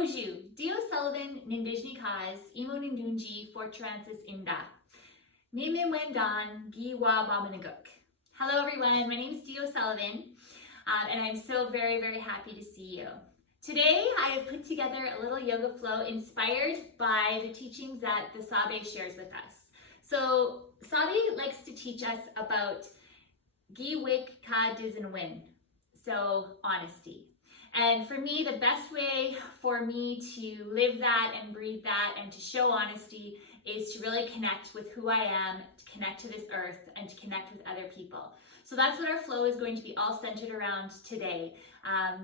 Bonjour, Dio Sullivan, Nindijni Kaz, Imo Nindunji, Fortrancis Inda. Mime Wendan, Giwa Bamanaguk. Hello everyone, my name is Dio Sullivan, and I'm so very, very happy to see you. Today, I have put together a little yoga flow inspired by the teachings that the Sabe shares with us. So, Sabe likes to teach us about Giwik Ka Dizen Win, so honesty. And for me, the best way for me to live that and breathe that and to show honesty is to really connect with who I am, to connect to this earth, and to connect with other people. So that's what our flow is going to be all centered around today.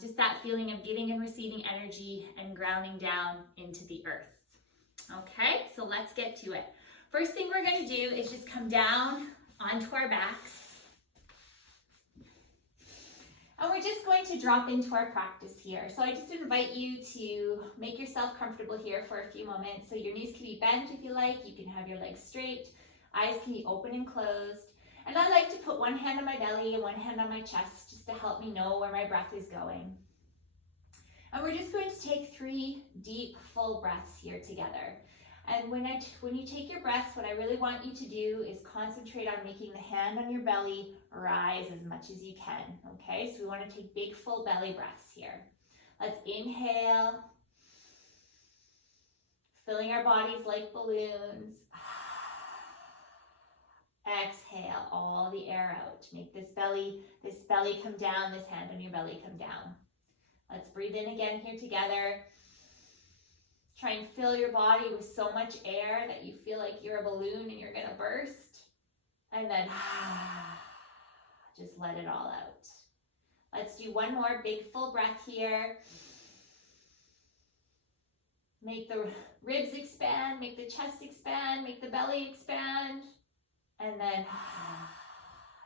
Just that feeling of giving and receiving energy and grounding down into the earth. Okay, so let's get to it. First thing we're going to do is just come down onto our backs. And we're just going to drop into our practice here. So I just invite you to make yourself comfortable here for a few moments. So your knees can be bent if you like. You can have your legs straight. Eyes can be open and closed. And I like to put one hand on my belly and one hand on my chest just to help me know where my breath is going. And we're just going to take 3 deep, full breaths here together. And when you take your breaths, what I really want you to do is concentrate on making the hand on your belly rise as much as you can, okay? So we want to take big, full belly breaths here. Let's inhale, filling our bodies like balloons. Exhale all the air out. Make this belly come down, this hand on your belly come down. Let's breathe in again here together. Try and fill your body with so much air that you feel like you're a balloon and you're gonna burst. And then just let it all out. Let's do one more big full breath here. Make the ribs expand, make the chest expand, make the belly expand. And then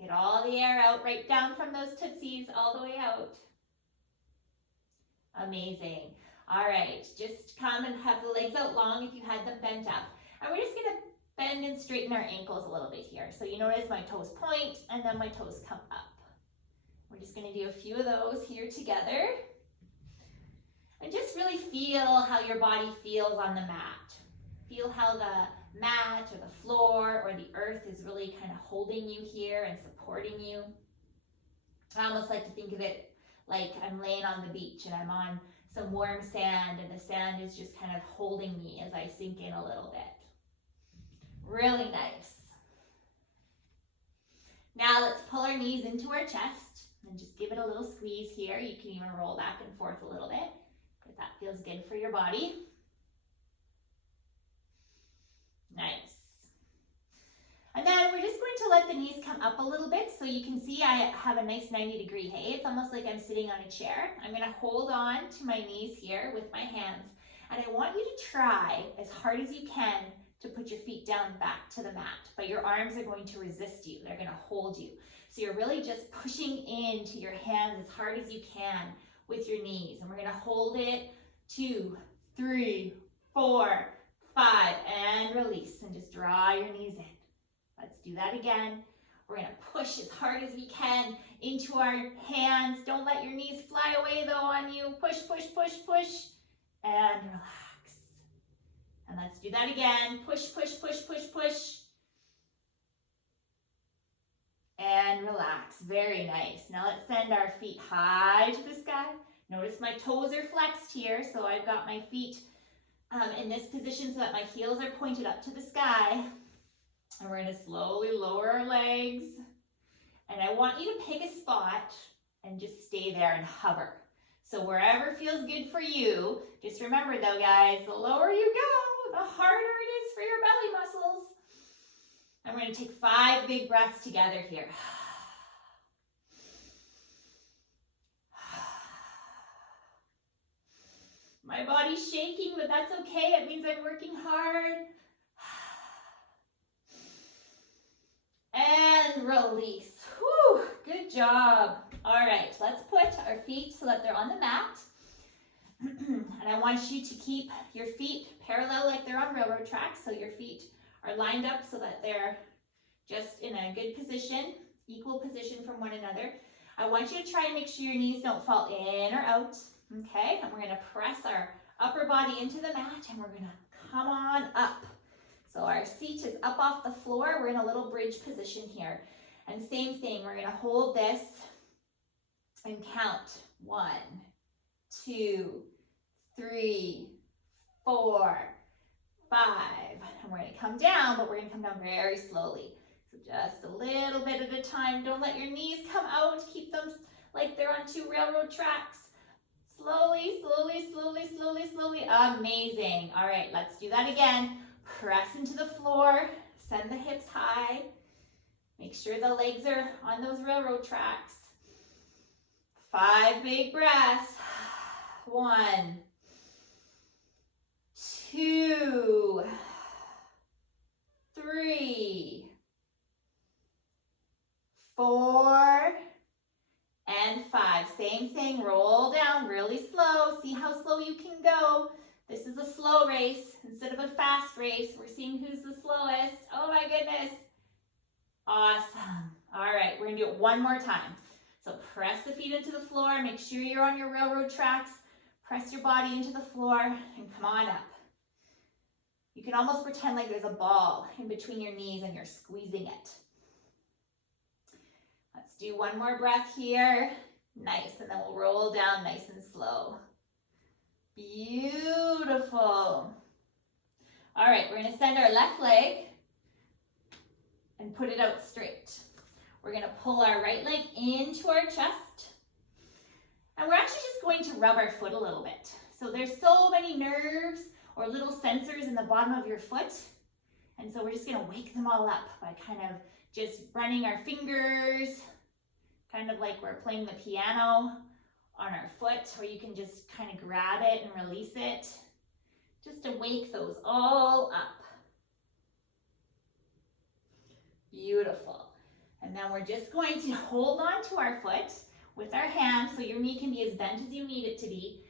get all the air out, right down from those tootsies all the way out. Amazing. All right, just come and have the legs out long if you had them bent up. And we're just gonna bend and straighten our ankles a little bit here. So you notice my toes point and then my toes come up. We're just gonna do a few of those here together. And just really feel how your body feels on the mat. Feel how the mat or the floor or the earth is really kind of holding you here and supporting you. I almost like to think of it like I'm laying on the beach and I'm on some warm sand and the sand is just kind of holding me as I sink in a little bit. Really nice. Now let's pull our knees into our chest and just give it a little squeeze here. You can even roll back and forth a little bit if that feels good for your body. Nice. And then we're just going to let the knees come up a little bit so you can see I have a nice 90-degree, hey? It's almost like I'm sitting on a chair. I'm gonna hold on to my knees here with my hands. And I want you to try as hard as you can to put your feet down back to the mat. But your arms are going to resist you. They're gonna hold you. So you're really just pushing into your hands as hard as you can with your knees. And we're gonna hold it 2, 3, 4, 5, and release. And just draw your knees in. Let's do that again. We're gonna push as hard as we can into our hands. Don't let your knees fly away though on you. Push, push, push, push, and relax. And let's do that again. Push, push, push, push, push, and relax. Very nice. Now let's send our feet high to the sky. Notice my toes are flexed here, so I've got my feet in this position so that my heels are pointed up to the sky. And we're going to slowly lower our legs. And I want you to pick a spot and just stay there and hover. So wherever feels good for you, just remember though, guys, the lower you go, the harder it is for your belly muscles. And we're going to take 5 big breaths together here. My body's shaking, but that's okay. It means I'm working hard. And release. Whew, good job. All right, let's put our feet so that they're on the mat. And I want you to keep your feet parallel like they're on railroad tracks. So your feet are lined up so that they're just in a good position, equal position from one another. I want you to try and make sure your knees don't fall in or out. Okay, and we're gonna press our upper body into the mat, and we're gonna come on up. So our seat is up off the floor. We're in a little bridge position here. And same thing, we're gonna hold this and count 1, 2, 3, 4, 5. And we're gonna come down, but we're gonna come down very slowly. So just a little bit at a time. Don't let your knees come out. Keep them like they're on 2 railroad tracks. Slowly, slowly, slowly, slowly, slowly. Amazing. All right, let's do that again. Press into the floor. Send the hips high. Make sure the legs are on those railroad tracks. 5 big breaths. 1, 2, 3, 4, and 5. Same thing, roll down really slow. See how slow you can go. This is a slow race instead of a fast race. We're seeing who's the slowest. Oh my goodness. Awesome. All right, we're gonna do it one more time. So press the feet into the floor. Make sure you're on your railroad tracks. Press your body into the floor and come on up. You can almost pretend like there's a ball in between your knees and you're squeezing it. Let's do one more breath here. Nice, and then we'll roll down nice and slow. Beautiful. All right, we're gonna send our left leg and put it out straight. We're gonna pull our right leg into our chest. And we're actually just going to rub our foot a little bit. So there's so many nerves or little sensors in the bottom of your foot. And so we're just gonna wake them all up by kind of just running our fingers, kind of like we're playing the piano on our foot, or you can just kind of grab it and release it, just to wake those all up. Beautiful. And then we're just going to hold on to our foot with our hands, so your knee can be as bent as you need it to be.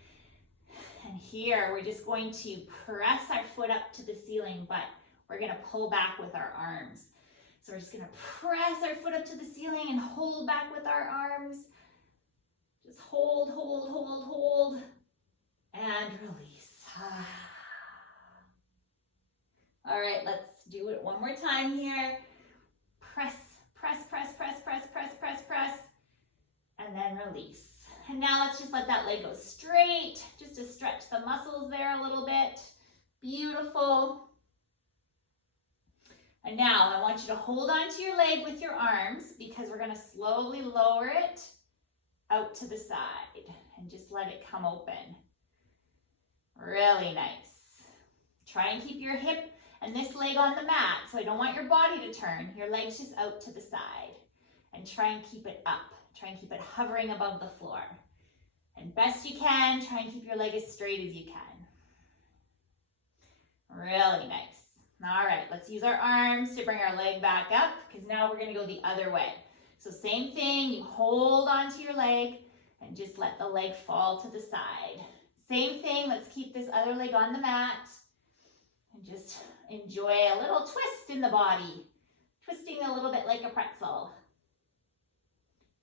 And here, we're just going to press our foot up to the ceiling, but we're gonna pull back with our arms. So we're just gonna press our foot up to the ceiling and hold back with our arms. Just hold, hold, hold, hold, and release. All right, let's do it one more time here. Press, press, press, press, press, press, press, press, and then release. And now let's just let that leg go straight, just to stretch the muscles there a little bit. Beautiful. And now I want you to hold on to your leg with your arms, because we're gonna slowly lower it out to the side and just let it come open. Really nice. Try and keep your hip and this leg on the mat. So I don't want your body to turn. Your leg's just out to the side. And try and keep it up. Try and keep it hovering above the floor. And best you can, try and keep your leg as straight as you can. Really nice. All right, let's use our arms to bring our leg back up, because now we're gonna go the other way. So same thing, you hold onto your leg and just let the leg fall to the side. Same thing, let's keep this other leg on the mat and just enjoy a little twist in the body. Twisting a little bit like a pretzel.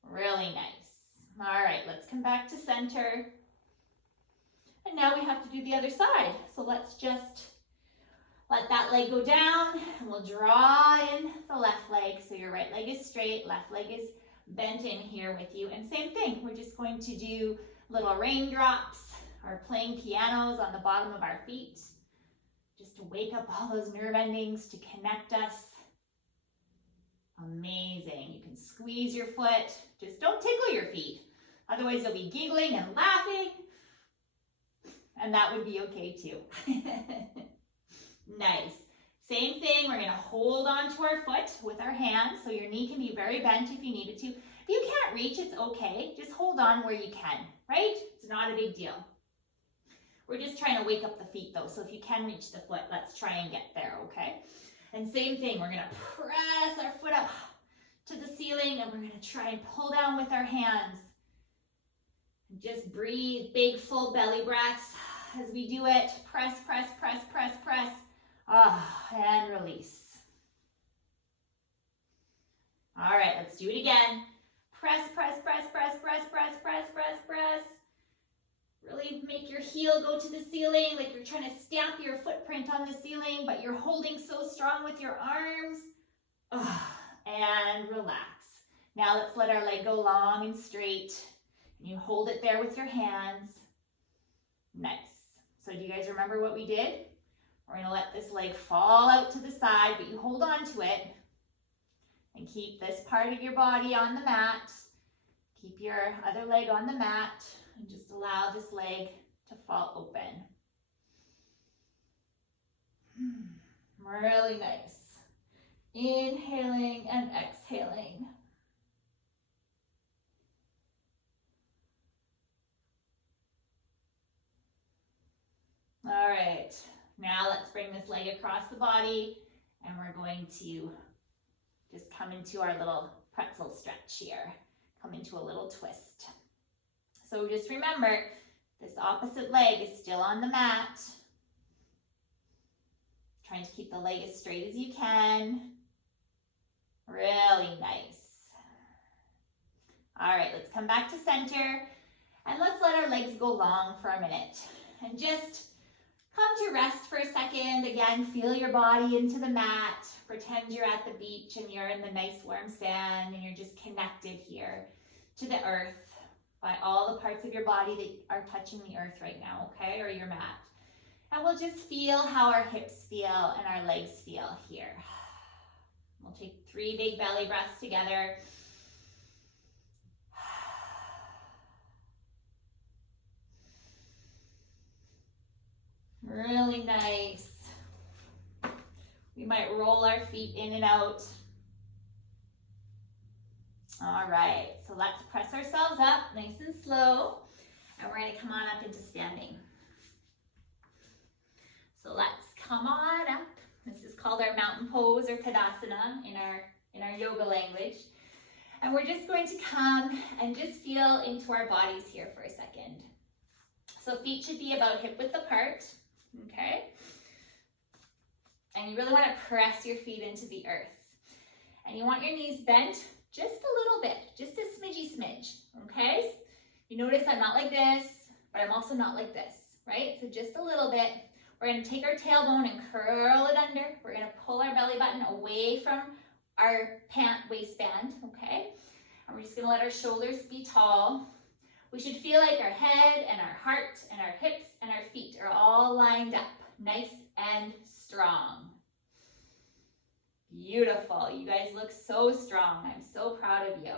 Really nice. All right, let's come back to center. And now we have to do the other side. So let's just let that leg go down, and we'll draw in the left leg. So your right leg is straight, left leg is bent in here with you. And same thing, we're just going to do little raindrops or playing pianos on the bottom of our feet, just to wake up all those nerve endings to connect us. Amazing. You can squeeze your foot. Just don't tickle your feet. Otherwise you'll be giggling and laughing. And that would be okay too. Nice. Same thing, we're gonna hold on to our foot with our hands, so your knee can be very bent if you needed to. If you can't reach, it's okay. Just hold on where you can, right? It's not a big deal. We're just trying to wake up the feet though, so if you can reach the foot, let's try and get there, okay? And same thing, we're gonna press our foot up to the ceiling, and we're gonna try and pull down with our hands. Just breathe, big full belly breaths as we do it. Press, press, press, press, press. And release. All right, let's do it again. Press, press, press, press, press, press, press, press, press. Really make your heel go to the ceiling, like you're trying to stamp your footprint on the ceiling, but you're holding so strong with your arms. And relax. Now let's let our leg go long and straight. You hold it there with your hands. Nice. So do you guys remember what we did? We're gonna let this leg fall out to the side, but you hold on to it and keep this part of your body on the mat. Keep your other leg on the mat and just allow this leg to fall open. Really nice. Inhaling and exhaling. All right, now let's bring this leg across the body and we're going to just come into our little pretzel stretch here. Come into a little twist. So just remember, this opposite leg is still on the mat. Trying to keep the leg as straight as you can. Really nice. All right, let's come back to center and let's let our legs go long for a minute and just come to rest for a second. Again, feel your body into the mat. Pretend you're at the beach and you're in the nice warm sand and you're just connected here to the earth by all the parts of your body that are touching the earth right now, okay, or your mat. And we'll just feel how our hips feel and our legs feel here. We'll take 3 big belly breaths together. Really nice. We might roll our feet in and out. All right, so let's press ourselves up nice and slow. And we're gonna come on up into standing. So let's come on up. This is called our mountain pose or Tadasana in our yoga language. And we're just going to come and just feel into our bodies here for a second. So feet should be about hip width apart, okay? And you really want to press your feet into the earth. And you want your knees bent just a little bit, just a smidgy smidge, okay? You notice I'm not like this, but I'm also not like this, right? So just a little bit. We're going to take our tailbone and curl it under. We're going to pull our belly button away from our pant waistband, okay? And we're just going to let our shoulders be tall. We should feel like our head and our heart and our hips and our feet are all lined up, nice and strong. Beautiful. You guys look so strong. I'm so proud of you.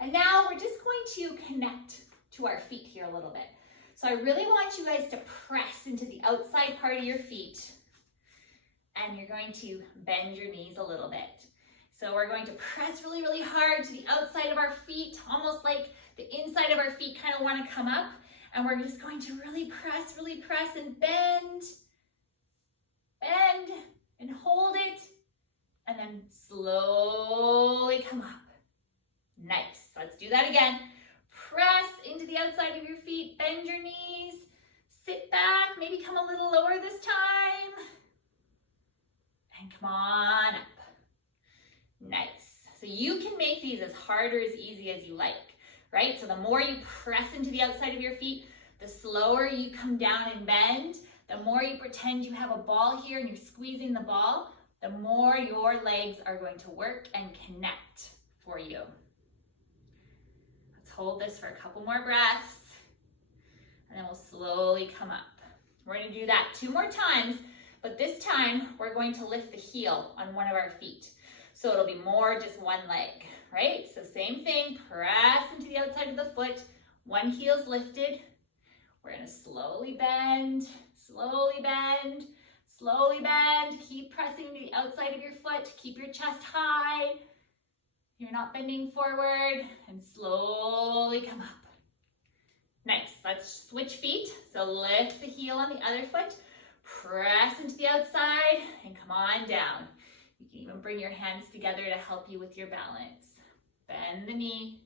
And now we're just going to connect to our feet here a little bit. So I really want you guys to press into the outside part of your feet. And you're going to bend your knees a little bit. So we're going to press really, really hard to the outside of our feet, almost like the inside of our feet kind of want to come up. And we're just going to really press and bend and hold it. And then slowly come up. Nice. Let's do that again. Press into the outside of your feet, bend your knees, sit back, maybe come a little lower this time. And come on up. Nice. So you can make these as hard or as easy as you like, right? So the more you press into the outside of your feet, the slower you come down and bend, the more you pretend you have a ball here and you're squeezing the ball, the more your legs are going to work and connect for you. Let's hold this for a couple more breaths, and then we'll slowly come up. We're going to do that 2 more times, but this time we're going to lift the heel on one of our feet. So it'll be more just one leg, right? So same thing, press into the outside of the foot, one heel's lifted. We're going to slowly bend, slowly bend, slowly bend. Keep pressing to the outside of your foot. Keep your chest high. You're not bending forward, and slowly come up. Nice. Let's switch feet. So lift the heel on the other foot, press into the outside, and come on down. You can even bring your hands together to help you with your balance. Bend the knee,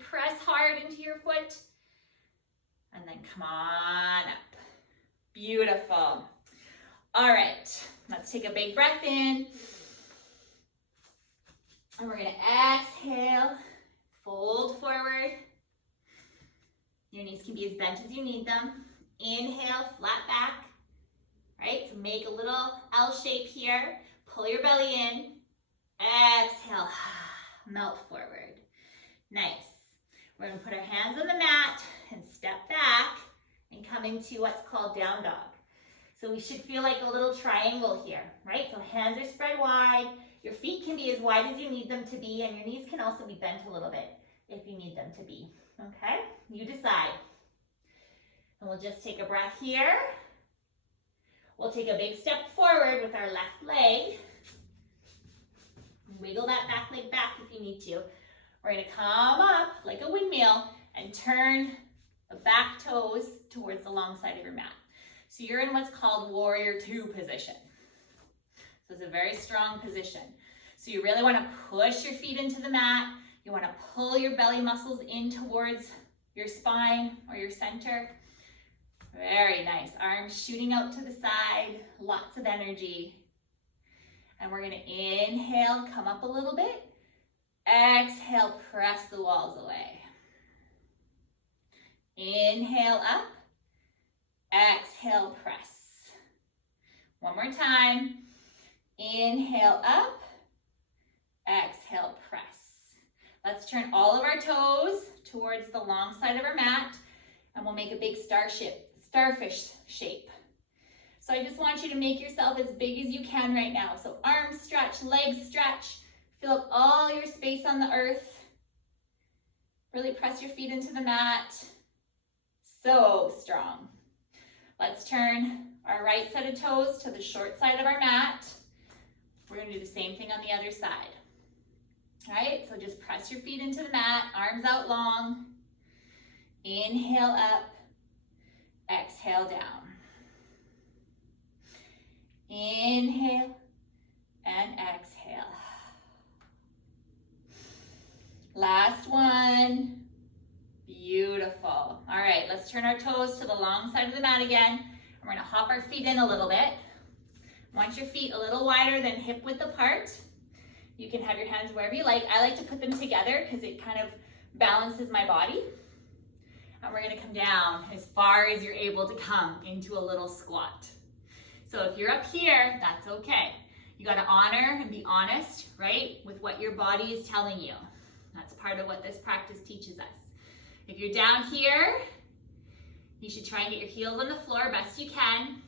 press hard into your foot, and then come on up. Beautiful. All right, let's take a big breath in. And we're gonna exhale, fold forward. Your knees can be as bent as you need them. Inhale, flat back. Right, so make a little L shape here. Pull your belly in. Exhale, melt forward. Nice. We're gonna put our hands on the mat and step back and come into what's called down dog. So we should feel like a little triangle here, right? So hands are spread wide. Your feet can be as wide as you need them to be, and your knees can also be bent a little bit if you need them to be, okay? You decide. And we'll just take a breath here. We'll take a big step forward with our left leg. Wiggle that back leg back if you need to. We're gonna come up like a windmill and turn the back toes towards the long side of your mat. So you're in what's called warrior two position. So it's a very strong position. So you really wanna push your feet into the mat. You wanna pull your belly muscles in towards your spine or your center. Very nice. Arms shooting out to the side, lots of energy. And we're gonna inhale, come up a little bit. Exhale, press the walls away. Inhale up. Exhale, press. One more time. Inhale up. Exhale, press. Let's turn all of our toes towards the long side of our mat, and we'll make a big starfish shape. So I just want you to make yourself as big as you can right now. So arms stretch, legs stretch, fill up all your space on the earth. Really press your feet into the mat. So strong. Let's turn our right set of toes to the short side of our mat. We're gonna do the same thing on the other side. All right, so just press your feet into the mat, arms out long. Inhale up, exhale down. Inhale and exhale. Last one. Beautiful. All right, let's turn our toes to the long side of the mat again. We're gonna hop our feet in a little bit. Want your feet a little wider than hip width apart. You can have your hands wherever you like. I like to put them together because it kind of balances my body. And we're gonna come down as far as you're able to come into a little squat. So if you're up here, that's okay. You gotta honor and be honest, right, with what your body is telling you. That's part of what this practice teaches us. If you're down here, you should try and get your heels on the floor best you can.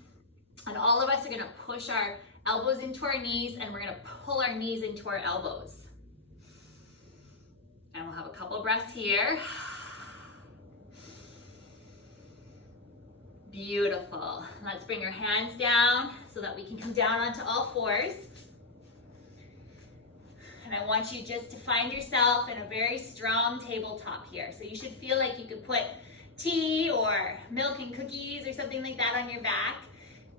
And all of us are gonna push our elbows into our knees, and we're gonna pull our knees into our elbows. And we'll have a couple breaths here. Beautiful. Let's bring our hands down so that we can come down onto all fours. And I want you just to find yourself in a very strong tabletop here. So you should feel like you could put tea or milk and cookies or something like that on your back,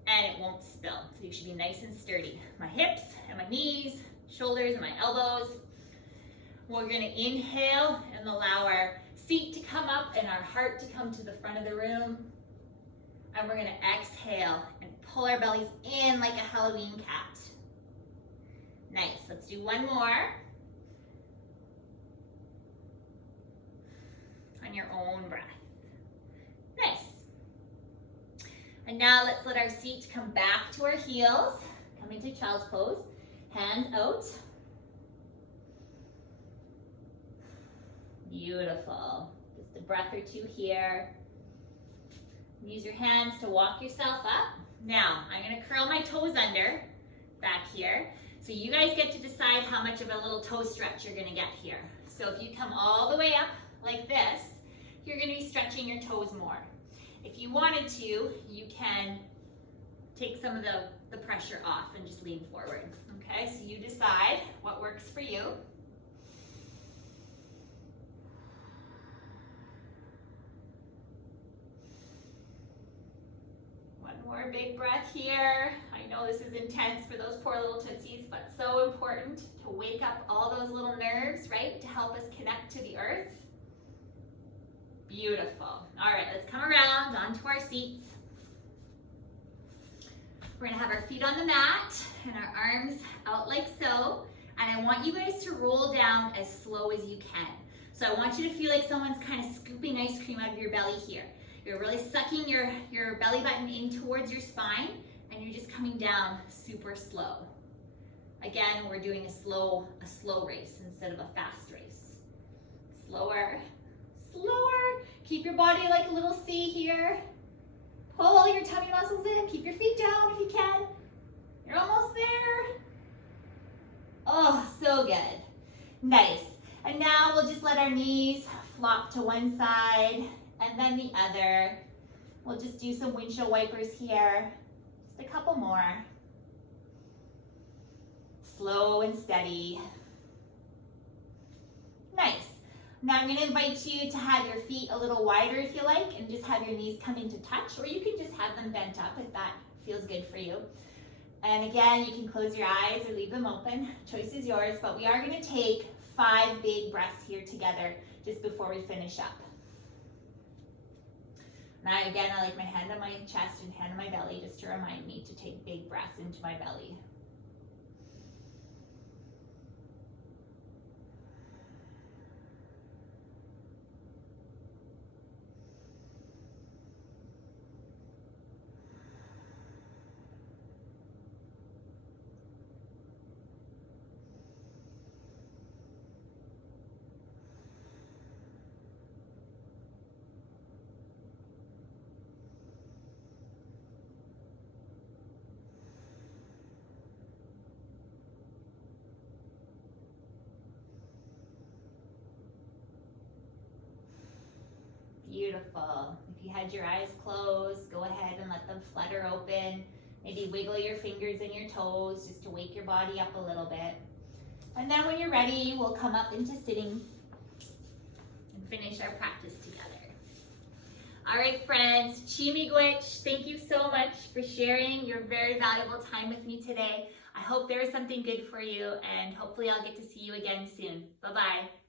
and it won't spill. So you should be nice and sturdy. My hips and my knees, shoulders and my elbows. We're gonna inhale and allow our seat to come up and our heart to come to the front of the room. And we're gonna exhale and pull our bellies in like a Halloween cat. Nice, let's do one more. On your own breath. Nice. And now let's let our seat come back to our heels. Come into child's pose. Hands out. Beautiful. Just a breath or two here. Use your hands to walk yourself up. Now, I'm gonna curl my toes under back here. So you guys get to decide how much of a little toe stretch you're gonna get here. So if you come all the way up like this, you're gonna be stretching your toes more. If you wanted to, you can take some of the pressure off and just lean forward. Okay, so you decide what works for you. One more big breath here. I know this is intense for those poor little tootsies, but so important to wake up all those little nerves, right, to help us connect to the earth. Beautiful. All right, let's come around onto our seats. We're gonna have our feet on the mat and our arms out like so. And I want you guys to roll down as slow as you can. So I want you to feel like someone's kind of scooping ice cream out of your belly here. You're really sucking your belly button in towards your spine, and you're just coming down super slow. Again, we're doing a slow race instead of a fast race. Slower, slower. Keep your body like a little C here. Pull all your tummy muscles in. Keep your feet down if you can. You're almost there. Oh, so good. Nice. And now we'll just let our knees flop to one side and then the other. We'll just do some windshield wipers here. Just a couple more. Slow and steady. Nice. Now I'm going to invite you to have your feet a little wider if you like, and just have your knees come into touch, or you can just have them bent up if that feels good for you. And again, you can close your eyes or leave them open. Choice is yours, but we are going to take 5 big breaths here together just before we finish up. Now again, I like my hand on my chest and hand on my belly just to remind me to take big breaths into my belly. Beautiful. If you had your eyes closed, go ahead and let them flutter open. Maybe wiggle your fingers and your toes just to wake your body up a little bit. And then when you're ready, we'll come up into sitting and finish our practice together. All right, friends, Chimigwich, thank you so much for sharing your very valuable time with me today. I hope there was something good for you, and hopefully I'll get to see you again soon. Bye-bye.